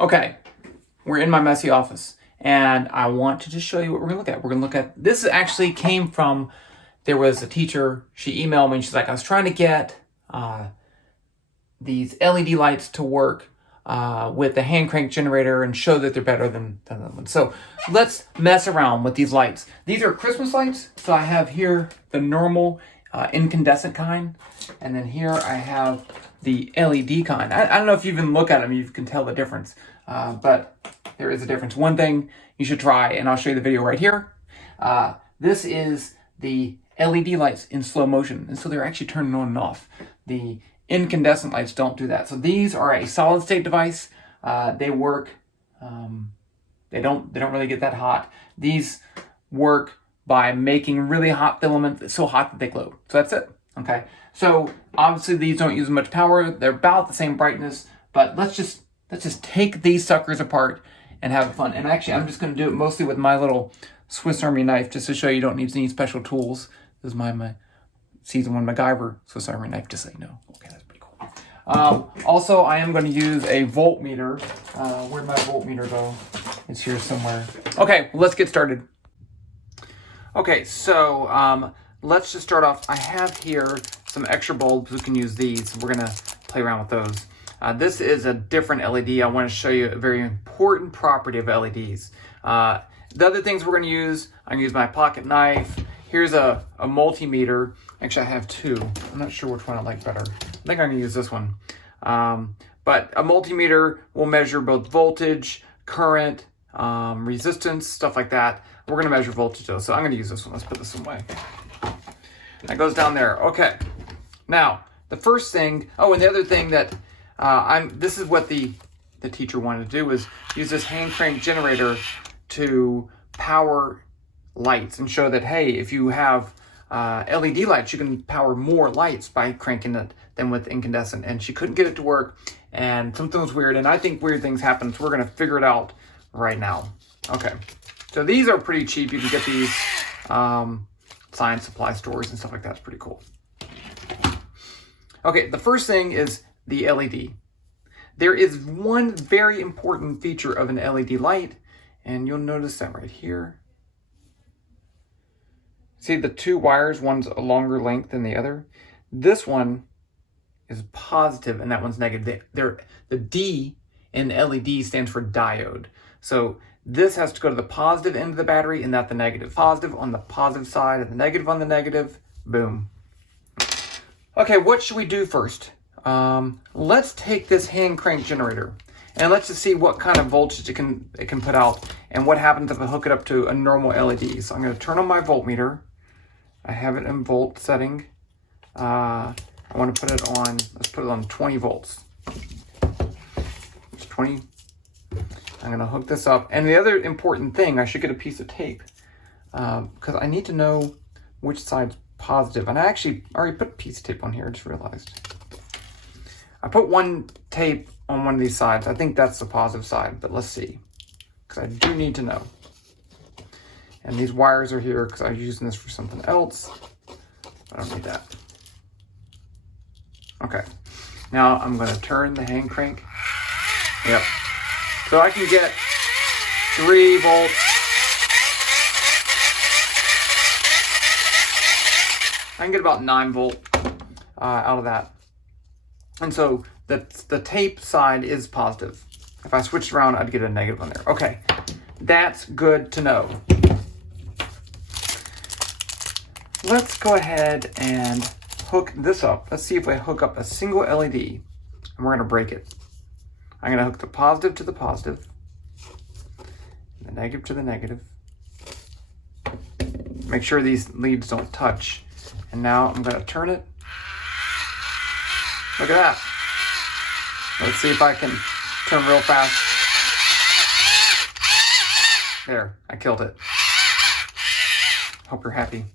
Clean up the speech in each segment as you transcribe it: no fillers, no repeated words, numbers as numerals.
Okay, we're in my messy office, and I want to just show you what we're gonna look at. We're gonna look at, this actually came from, there was a teacher, she emailed me, and she's like, I was trying to get these LED lights to work with the hand crank generator and show that they're better than the other ones. So let's mess around with these lights. These are Christmas lights. So I have here the normal incandescent kind, and then here I have the LED kind. I don't know if you even look at them, you can tell the difference, but there is a difference. One thing you should try, and I'll show you the video right here. This is the LED lights in slow motion, and so they're actually turning on and off. The incandescent lights don't do that. So these are a solid state device. They work, they don't really get that hot. These work by making really hot filaments so hot that they glow. So that's it. Okay. So obviously these don't use much power. They're about the same brightness, but let's just take these suckers apart and have fun. And actually, I'm just going to do it mostly with my little Swiss Army knife, just to show you don't need any special tools. This is my season 1 MacGyver Swiss Army knife, just so you know. Okay, that's pretty cool. Also, I am going to use a voltmeter. Where'd my voltmeter go? It's here somewhere. Okay, well, let's get started. Okay, so let's just start off. I have here some extra bulbs. We can use these. We're going to play around with those. This is a different LED. I want to show you a very important property of LEDs. The other things we're going to use, I'm going to use my pocket knife. Here's a multimeter. Actually, I have two. I'm not sure which one I like better. I think I'm going to use this one. But a multimeter will measure both voltage, current, resistance, stuff like that. We're going to measure voltage though, so I'm going to use this one. Let's put this away. That goes down there. Okay. Now, the first thing, and the other thing that this is what the teacher wanted to do, is use this hand crank generator to power lights and show that, hey, if you have LED lights, you can power more lights by cranking it than with incandescent. And she couldn't get it to work, and something was weird, and I think weird things happen, so we're going to figure it out right now. Okay, so these are pretty cheap. You can get these science supply stores and stuff like that. It's pretty cool. Okay, the first thing is the LED. There is one very important feature of an LED light, and you'll notice that right here. See the two wires, one's a longer length than the other. This one is positive and that one's negative. The D in LED stands for diode. So this has to go to the positive end of the battery and not the negative. Positive on the positive side and the negative on the negative. Boom. Okay, what should we do first? Let's take this hand crank generator and let's just see what kind of voltage it can put out and what happens if I hook it up to a normal LED. So I'm going to turn on my voltmeter. I have it in volt setting. I want to put it on, let's put it on 20 volts. It's 20. I'm going to hook this up. And the other important thing, I should get a piece of tape because I need to know which side's positive. And I actually already put a piece of tape on here, I just realized. I put one tape on one of these sides. I think that's the positive side, but let's see, because I do need to know. And these wires are here because I was using this for something else. I don't need that. Okay, now I'm going to turn the hand crank. Yep. So I can get 3 volts. I can get about 9 volt out of that. And so the tape side is positive. If I switched around, I'd get a negative on there. Okay, that's good to know. Let's go ahead and hook this up. Let's see if I hook up a single LED, and we're going to break it. I'm going to hook the positive to the positive, and the negative to the negative. Make sure these leads don't touch. And now I'm going to turn it. Look at that. Let's see if I can turn real fast. There, I killed it. Hope you're happy.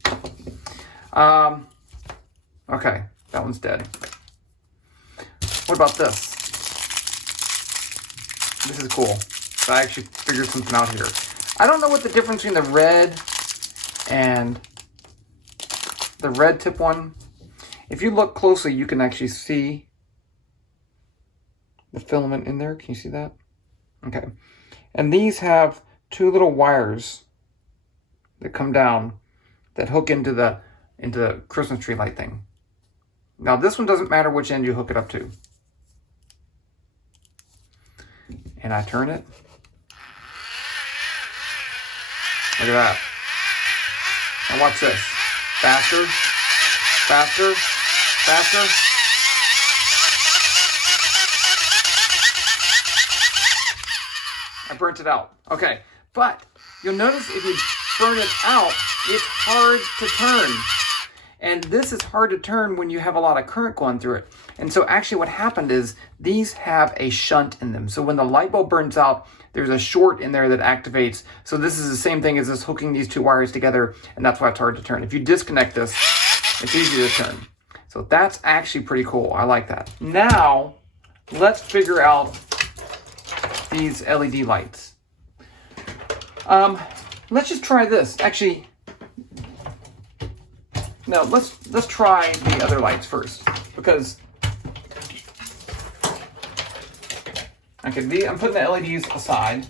Okay, that one's dead. What about this? This is cool. So I actually figured something out here. I don't know what the difference between the red and the red tip one. If you look closely, you can actually see the filament in there. Can you see that? Okay. And these have two little wires that come down that hook into the Christmas tree light thing. Now this one doesn't matter which end you hook it up to. And I turn it. Look at that. Now watch this. Faster, faster, faster. I burnt it out. Okay, but you'll notice if you burn it out, it's hard to turn. And this is hard to turn when you have a lot of current going through it. And so actually what happened is these have a shunt in them. So when the light bulb burns out, there's a short in there that activates. So this is the same thing as this hooking these two wires together, and that's why it's hard to turn. If you disconnect this, it's easy to turn. So that's actually pretty cool. I like that. Now, let's figure out these LED lights. Let's just try this. Actually, no, let's try the other lights first, because okay, I'm putting the LEDs aside,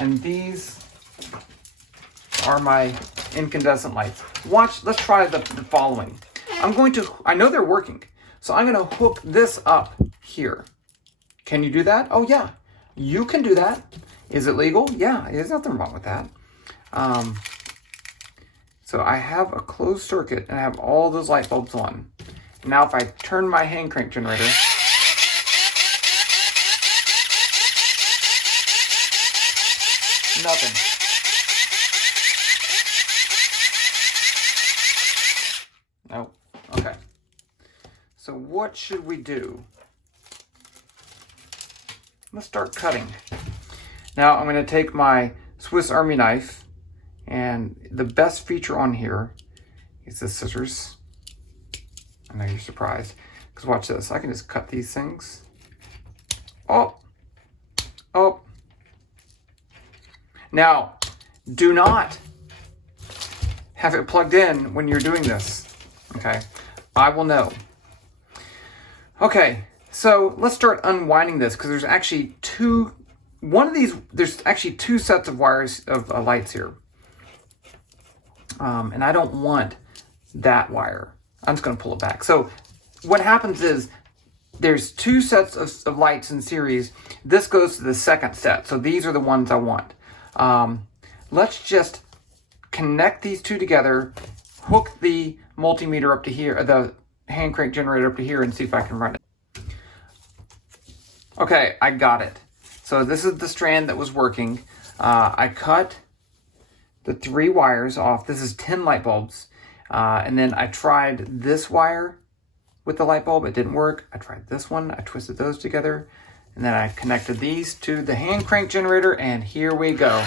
and these are my incandescent lights. Watch, let's try the following. I know they're working, so I'm gonna hook this up here. Can you do that? Oh yeah, you can do that. Is it legal? Yeah, there's nothing wrong with that. So I have a closed circuit and I have all those light bulbs on. Now if I turn my hand crank generator, nothing. No. Okay. So what should we do? Let's start cutting. Now I'm going to take my Swiss Army knife, and the best feature on here is the scissors. I know you're surprised, because watch this. I can just cut these things. Oh. Now, do not have it plugged in when you're doing this. Okay, I will know. Okay, so let's start unwinding this, because there's actually there's actually two sets of wires of lights here. And I don't want that wire. I'm just going to pull it back. So what happens is there's two sets of lights in series. This goes to the second set. So these are the ones I want. Let's just connect these two together, hook the multimeter up to here, the hand crank generator up to here, and see if I can run it. Okay, I got it. So this is the strand that was working. I cut the 3 wires off. This is 10 light bulbs. And then I tried this wire with the light bulb. It didn't work. I tried this one. I twisted those together. And then I connected these to the hand crank generator, and here we go.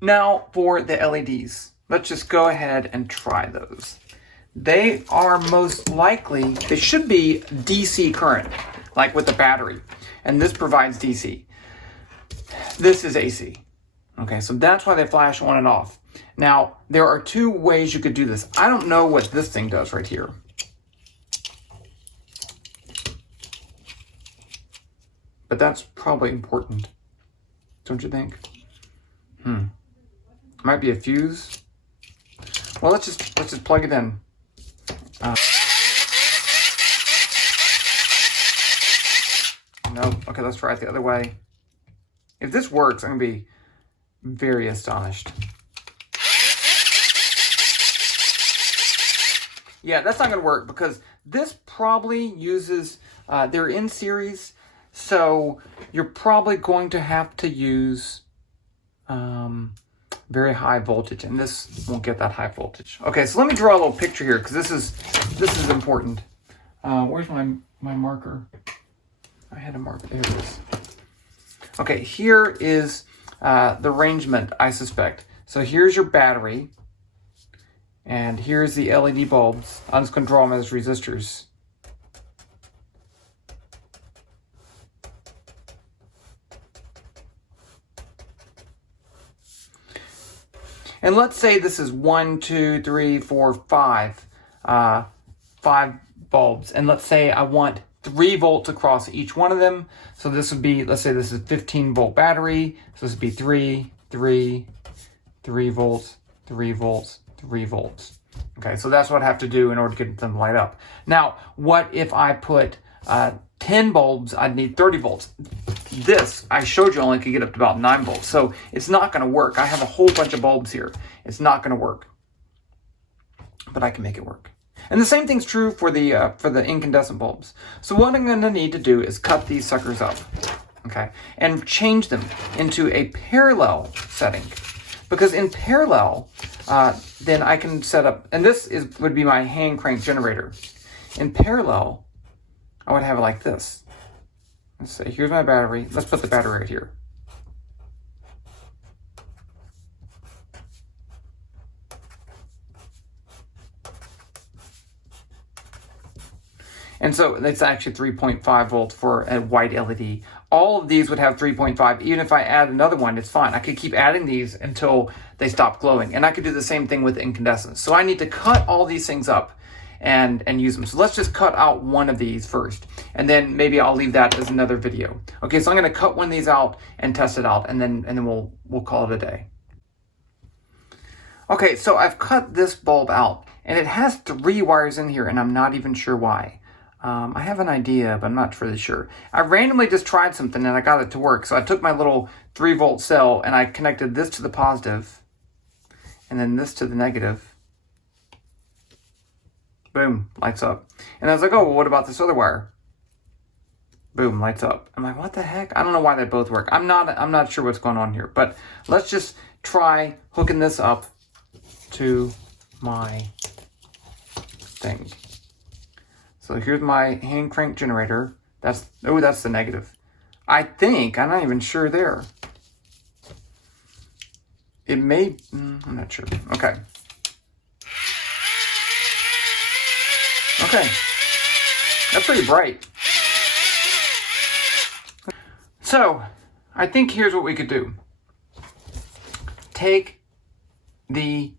Now for the LEDs. Let's just go ahead and try those. They are most likely, they should be DC current, like with the battery. And this provides DC. This is AC. Okay, so that's why they flash on and off. Now, there are 2 ways you could do this. I don't know what this thing does right here. But that's probably important, don't you think? Might be a fuse. Well, let's just plug it in. No, okay, let's try it the other way. If this works, I'm gonna be very astonished. Yeah, that's not gonna work, because this probably uses, they're in series, so you're probably going to have to use very high voltage, and this won't get that high voltage. Okay, so let me draw a little picture here, because this is important. Where's my marker? I had a marker. There it is. Okay, here is the arrangement, I suspect. So here's your battery, and here's the LED bulbs. I'm just going to draw them as resistors. And let's say this is 1, 2, 3, 4, 5 5 bulbs. And let's say I want 3 volts across each one of them. So this would be, let's say this is a 15 volt battery. So this would be 3 volts, 3 volts, 3 volts. Okay, so that's what I have to do in order to get them to light up. Now, what if I put 10 bulbs? I'd need 30 volts. This, I showed you, only could get up to about 9 volts. So it's not going to work. I have a whole bunch of bulbs here. It's not going to work. But I can make it work. And the same thing's true for the incandescent bulbs. So what I'm going to need to do is cut these suckers up, okay, and change them into a parallel setting. Because in parallel, then I can set up, and this would be my hand crank generator. In parallel, I would have it like this. Let's say, here's my battery. Let's put the battery right here. And so it's actually 3.5 volts for a white LED. All of these would have 3.5. Even if I add another one, it's fine. I could keep adding these until they stop glowing. And I could do the same thing with incandescent. So I need to cut all these things up and use them. So let's just cut out one of these first. And then maybe I'll leave that as another video. Okay, so I'm going to cut one of these out and test it out. And then we'll call it a day. Okay, so I've cut this bulb out. And it has 3 wires in here. And I'm not even sure why. I have an idea, but I'm not really sure. I randomly just tried something and I got it to work. So I took my little 3 volt cell and I connected this to the positive and then this to the negative. Boom, lights up. And I was like, oh, well, what about this other wire? Boom, lights up. I'm like, what the heck? I don't know why they both work. I'm not sure what's going on here, but let's just try hooking this up to my thing. So here's my hand crank generator. That's the negative. I think, I'm not even sure there. It may, I'm not sure. Okay. Okay. That's pretty bright. So, I think here's what we could do. Take the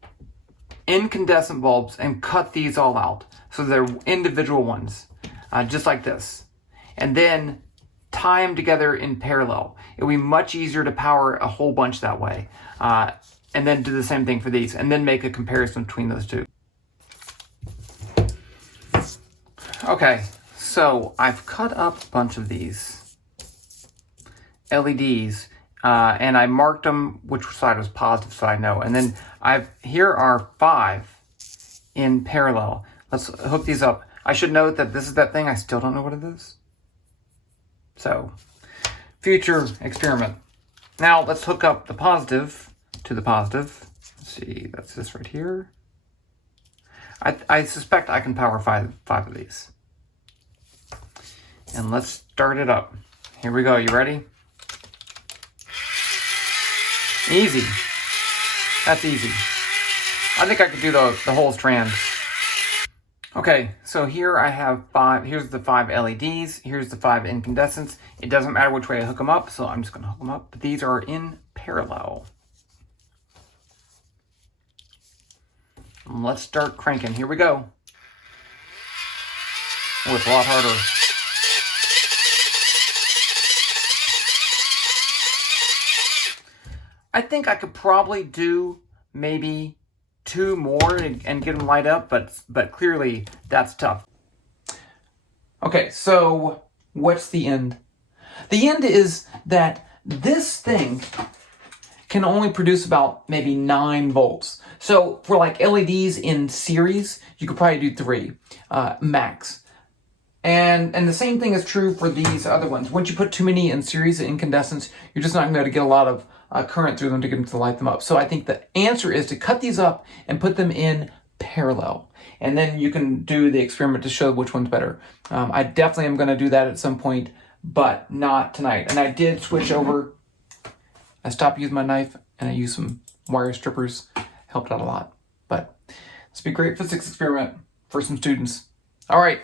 incandescent bulbs and cut these all out. So they're individual ones, just like this. And then tie them together in parallel. It'll be much easier to power a whole bunch that way. And then do the same thing for these, and then make a comparison between those two. Okay, so I've cut up a bunch of these LEDs, and I marked them which side was positive so I know. And then here are 5 in parallel. Let's hook these up. I should note that this is that thing. I still don't know what it is. So, future experiment. Now, let's hook up the positive to the positive. Let's see, that's this right here. I suspect I can power 5 of these. And let's start it up. Here we go. You ready? Easy. That's easy. I think I could do the whole strand. Okay, so here I have 5, here's the 5 LEDs, here's the 5 incandescents. It doesn't matter which way I hook them up, so I'm just gonna hook them up, but these are in parallel. Let's start cranking, here we go. Oh, it's a lot harder. I think I could probably do maybe 2 more and get them light up, but clearly that's tough. Okay, so what's the end? The end is that this thing can only produce about maybe 9 volts. So for like LEDs in series, you could probably do 3 max. And the same thing is true for these other ones. Once you put too many in series of incandescents, you're just not going to be able to get a lot of current through them to get them to light them up. So I think the answer is to cut these up and put them in parallel. And then you can do the experiment to show which one's better. I definitely am going to do that at some point, but not tonight. And I did switch over. I stopped using my knife and I used some wire strippers. Helped out a lot. But this will be a great physics experiment for some students. All right.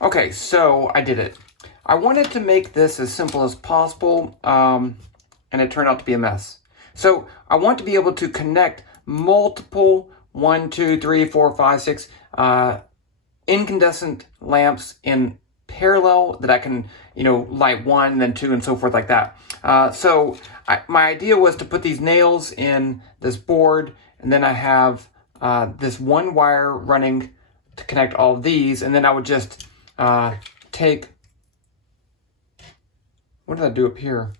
Okay, so I did it. I wanted to make this as simple as possible, and it turned out to be a mess. So I want to be able to connect multiple 1, 2, 3, 4, 5, 6 incandescent lamps in parallel that I can, light one, then two, and so forth like that. So my idea was to put these nails in this board, and then I have this one wire running to connect all of these, and then I would just take, what did I do up here?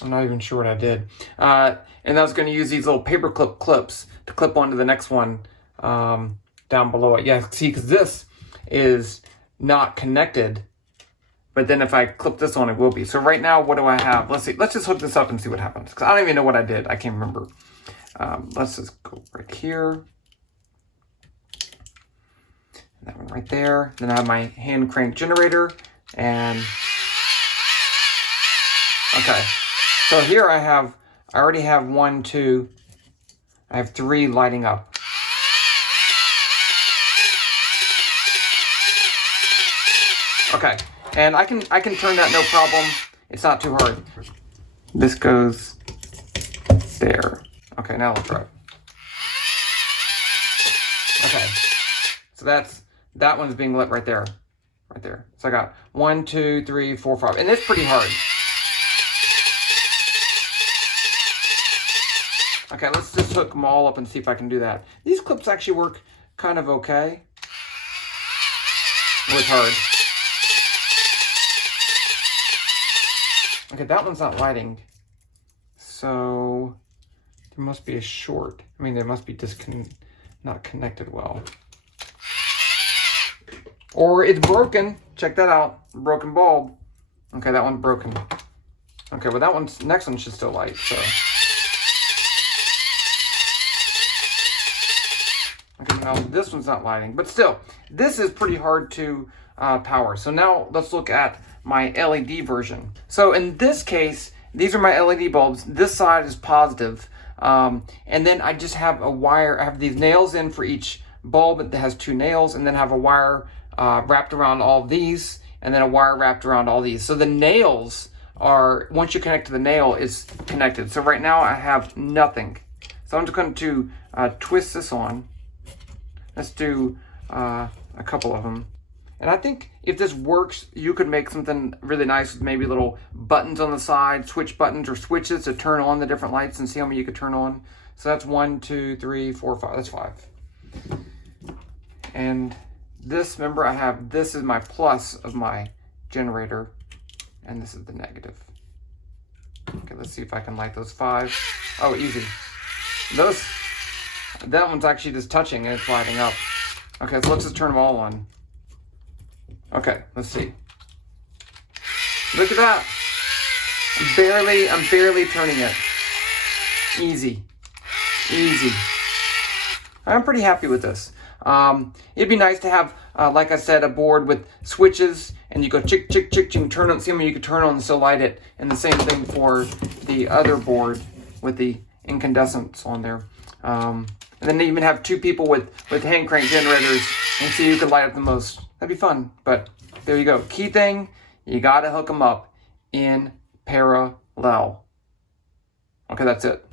I'm not even sure what I did. And I was going to use these little paper clips to clip onto the next one down below it. Yeah, see, because this is not connected, but then if I clip this on, it will be. So right now, what do I have? Let's see. Let's just hook this up and see what happens, because I don't even know what I did. I can't remember. Let's just go right here. That one right there. Then I have my hand crank generator, and okay. So here I already have 1, 2, I have 3 lighting up. Okay, and I can turn that no problem. It's not too hard. This goes there. Okay, now let's try it. Okay, so that one's being lit right there. Right there. So I got 1, 2, 3, 4, 5, and it's pretty hard. Okay, let's just hook them all up and see if I can do that. These clips actually work kind of okay. Work hard. Okay, that one's not lighting. So there must be a short. I mean, they must be not connected well. Or it's broken. Check that out. Broken bulb. Okay, that one's broken. Okay, well next one should still light, so. Okay, now this one's not lighting, but still, this is pretty hard to power. So now let's look at my LED version. So in this case, these are my LED bulbs. This side is positive. And then I just have a wire. I have these nails in for each bulb that has 2 nails, and then have a wire wrapped around all of these, and then a wire wrapped around all these. So the nails are, once you connect to the nail, it's connected. So right now I have nothing. So I'm just going to twist this on. Let's do a couple of them. And I think if this works, you could make something really nice with maybe little buttons on the side, switch buttons or switches to turn on the different lights and see how many you could turn on. So that's 1, 2, 3, 4, 5. That's 5. And this, remember, I have, this is my plus of my generator, and this is the negative. Okay, let's see if I can light those 5. Oh, easy. That one's actually just touching and it's lighting up. Okay, so let's just turn them all on. Okay, let's see. Look at that. I'm barely turning it. Easy. Easy. I'm pretty happy with this. It'd be nice to have, like I said, a board with switches, and you go chick, chick, chick, and turn on, see how many you could turn on and still light it. And the same thing for the other board with the incandescents on there. And then they even have 2 people with hand crank generators and see who can light up the most. That'd be fun. But there you go. Key thing, you got to hook them up in parallel. Okay, that's it.